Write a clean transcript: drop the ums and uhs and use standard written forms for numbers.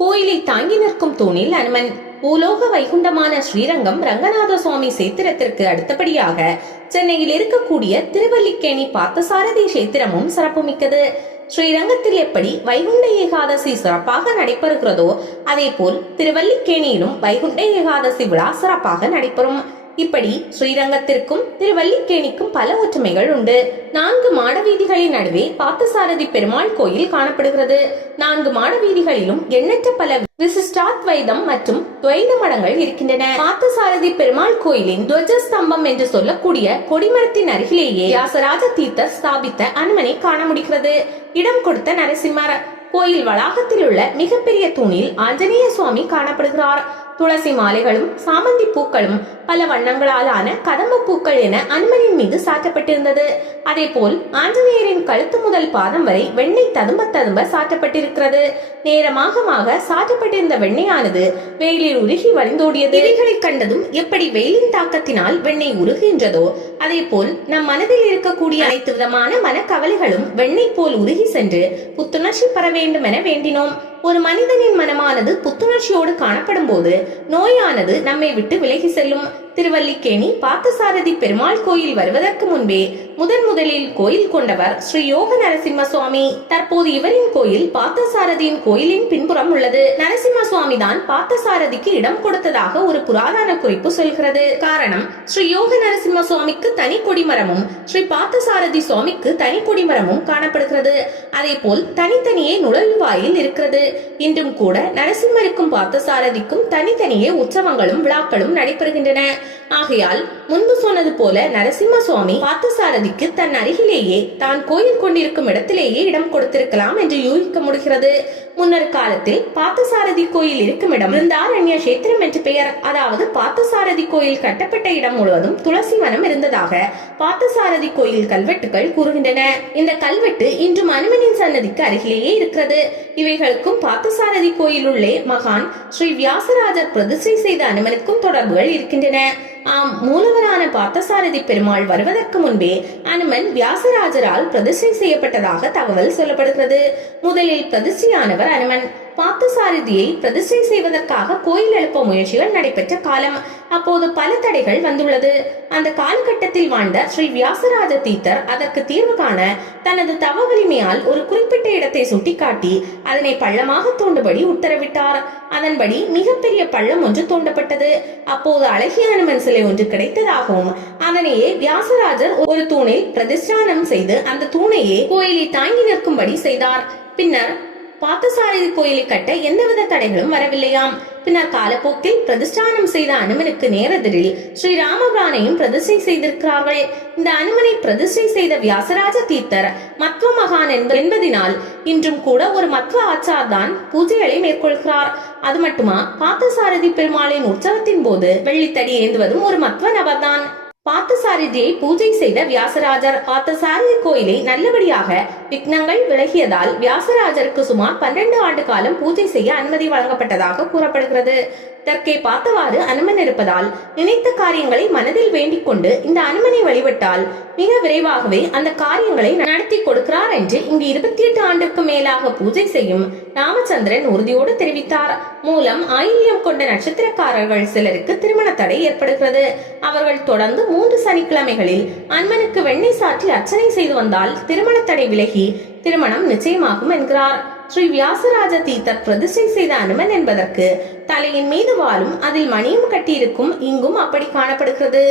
கோயிலை தாங்கி நிற்கும் தூணில் அனுமன். பூலோக வைகுண்டமான ஸ்ரீரங்கம் ரங்கநாத சுவாமி சேத்திரத்திற்கு அடுத்தபடியாக சென்னையில் இருக்கக்கூடிய திருவல்லிக்கேணி பார்த்தசாரதி சேத்திரமும் சிறப்புமிக்கது. ஸ்ரீரங்கத்தில் எப்படி வைகுண்ட ஏகாதசி சிறப்பாக நடைபெறுகிறதோ அதே போல் திருவல்லிக்கேணியிலும் வைகுண்ட ஏகாதசி விழா சிறப்பாக நடைபெறும். இப்படி ஸ்ரீரங்கத்திற்கும் திருவல்லிக்கேணிக்கும் பல ஒற்றுமைகள் உண்டு. 4 மாட வீதிகளின் நடுவே பார்த்தசாரதி பெருமாள் கோயில் காணப்படுகிறது. 4 மாட வீதிகளிலும் எண்ணற்ற பல விசிஷ்டாத்வைதம் மற்றும் துவைத மடங்கள் இருக்கின்றன. பார்த்தசாரதி பெருமாள் கோயிலின் துவஜஸ்தம்பம் என்று சொல்லக்கூடிய கொடிமரத்தின் அருகிலேயே வியாசராஜ தீர்த்தர் ஸ்தாபித்த அனுமனை காண முடிகிறது. இடம் கொடுத்த நரசிம்மர். கோயில் வளாகத்தில் உள்ள மிகப்பெரிய தூணில் ஆஞ்சநேய சுவாமி காணப்படுகிறார். துளசி மாலைகளும் சாமந்தி பூக்களும் பல வண்ணங்களாலான கதம்ப பூக்கள் என அனுமனின் மீது சாற்றப்பட்டிருந்தது. அதே போல் ஆஞ்சநேயரின் கழுத்து முதல் பாதம் வரை வெண்ணெய் ததும்ப ததும்ப சாற்றப்பட்டிருக்கிறது. நேரமாக சாற்றப்பட்டிருந்த வெண்ணெயானது வெயிலில் உருகி வழிந்தோடியது. இவைகளை கண்டதும் எப்படி வெயிலின் தாக்கத்தினால் வெண்ணெய் உருகின்றதோ அதே போல் நம் மனதில் இருக்கக்கூடிய அனைத்து விதமான மனக்கவலைகளும் வெண்ணெய் போல் உருகி சென்று புத்துணர்ச்சி பெற வேண்டும் என வேண்டினோம். ஒரு மனிதனின் மனமானது புத்துணர்ச்சியோடு காணப்படும் போது நோயானது நம்மை விட்டு விலகி செல்லும். திருவல்லிக்கேணி பார்த்தசாரதி பெருமாள் கோயில் வருவதற்கு முன்பே முதலில் கோயில் கொண்டவர் ஸ்ரீ யோக நரசிம்ம சுவாமி. தற்போது இவரின் கோயில் பார்த்தசாரதியின் கோயிலின் பின்புறம் உள்ளது. நரசிம்ம சுவாமி தான் பார்த்தசாரதிக்கு இடம் கொடுத்ததாக ஒரு புராதன குறிப்பு சொல்கிறது. காரணம், ஸ்ரீ யோக நரசிம்ம சுவாமிக்கு தனி கொடிமரமும் ஸ்ரீ பார்த்தசாரதி சுவாமிக்கு தனி கொடிமரமும் காணப்படுகிறது. அதே போல் தனித்தனியே நுழைவாயில் இருக்கிறது. இன்றும் கூட நரசிம்மருக்கும் பார்த்தசாரதிக்கும் தனித்தனியே உற்சவங்களும் விழாக்களும் நடைபெறுகின்றன. ஆகையால் முன்பு சொன்னது போல நரசிம்ம சுவாமி பார்த்தசாரதிக்கு தன் அருகிலேயே தான் கோயில் கொண்டிருக்கும் இடத்திலேயே இடம் கொடுத்திருக்கலாம் என்று யூகிக்க முடிகிறது. முன்னர் காலத்தில் பார்த்தசாரதி கோயில் இருக்கும் இடம் பிருந்தாரண்ய கஷேத்திரம் என்று பெயர். அதாவது பார்த்தசாரதி கோயில் கட்டப்பட்ட இடம் முழுவதும் துளசி வனம் இருந்ததாக பார்த்தசாரதி கோயில் கல்வெட்டுகள் கூறுகின்றன. இந்த கல்வெட்டு இன்றும் அனுமனின் சன்னதிக்கு அருகிலேயே இருக்கிறது. இவைகளுக்கும் பார்த்தசாரதி கோயில் உள்ளே மகான் ஸ்ரீ வியாசராஜர் பிரதிஷ்டை செய்த அனுமனுக்கும் தொடர்புகள் இருக்கின்றன. மூலவரான பார்த்தசாரதி பெருமாள் வருவதற்கு முன்பே அனுமன் வியாசராஜரால் பிரதிஷ்டை செய்யப்பட்டதாக தகவல் சொல்லப்படுகிறது. முதலில் பிரதிஷ்டையானவர் அனுமன். பார்த்தசாரதியை பிரதிஷ்டை செய்வதற்காக கோயில் எழுப்ப முயற்சிகள் நடைபெற்ற காலம். அப்போது பல தடைகள் வந்துள்ளது. அந்த காலகட்டத்தில் வாழ்ந்த ஸ்ரீ வியாசராஜ தீர்த்தர் அதற்கு தீர்வு காண தனது தவ வலிமையால் ஒரு குறிப்பிட்ட இடத்தை சுட்டிக்காட்டி அதனை பள்ளமாக தோண்டும்படி உத்தரவிட்டார். அதன்படி மிகப்பெரிய பள்ளம் ஒன்று தோண்டப்பட்டது. அப்போது அழகிய அனுமன் சிலை ஒன்று கிடைத்ததாகவும் அதனையே வியாசராஜர் ஒரு தூணில் பிரதிஷ்டானம் செய்து அந்த தூணையே கோயிலை தாங்கி நிற்கும்படி செய்தார். பின்னர் பார்த்தசாரதி கோயிலை கட்ட எந்தவித தடைகளும் வரவில்லையாம். பின்னர் காலப்போக்கில் பிரதிஷ்டானம் செய்த அனுமனுக்கு நேரெதிரில் ஸ்ரீ ராமபிரானையும் பிரதிஷ்டை செய்திருக்கிறார்கள். இந்த அனுமனை பிரதிஷ்டை செய்த வியாசராஜ தீர்த்தர் மத்வ மகான் என்பதினால் இன்றும் கூட ஒரு மத்வ ஆச்சார் தான் பூஜைகளை மேற்கொள்கிறார். அது மட்டுமா, பார்த்தசாரதி பெருமாளின் உற்சவத்தின் போது வெள்ளித்தடி ஏந்துவதும் ஒரு மத்வ நபர்தான். பார்த்தசாரதியை பூஜை செய்த வியாசராஜர். பார்த்தசாரதி கோயிலை நல்லபடியாக விக்னங்கள் விலகியதால் வியாசராஜருக்கு சுமார் 12 ஆண்டு காலம் பூஜை செய்ய அனுமதி வழங்கப்பட்டதாக கூறப்படுகிறது. தெற்கே பார்த்தவாறு அனுமன் இருப்பதால் நினைத்த காரியங்களை மனதில் வேண்டிக் கொண்டு இந்த அனுமனை வழிபட்டால் மிக விரைவாகவே அந்த காரியங்களை நடத்தி கொடுக்கிறார் என்று இங்கு 28 ஆண்டுக்கு மேலாக பூஜை செய்யும் ராமச்சந்திரன் உறுதியோடு தெரிவித்தார். மூலம் ஆயில்யம் கொண்ட நட்சத்திரக்காரர்கள் சிலருக்கு திருமண தடை ஏற்படுகிறது. அவர்கள் தொடர்ந்து 3 சனிக்கிழமைகளில் அனுமனுக்கு வெண்ணெய் சாற்றி அர்ச்சனை செய்து வந்தால் திருமண தடை விலகி திருமணம் நிச்சயமாகும் என்கிறார். ஸ்ரீ வியாசராஜ தீர்த்தர் பிரதிஷ்டை செய்த அனுமன் என்பதற்கு தலையின் மீது வாளும் அதில் மணியும் கட்டியிருக்கும். இங்கும் அப்படி காணப்படுகிறது.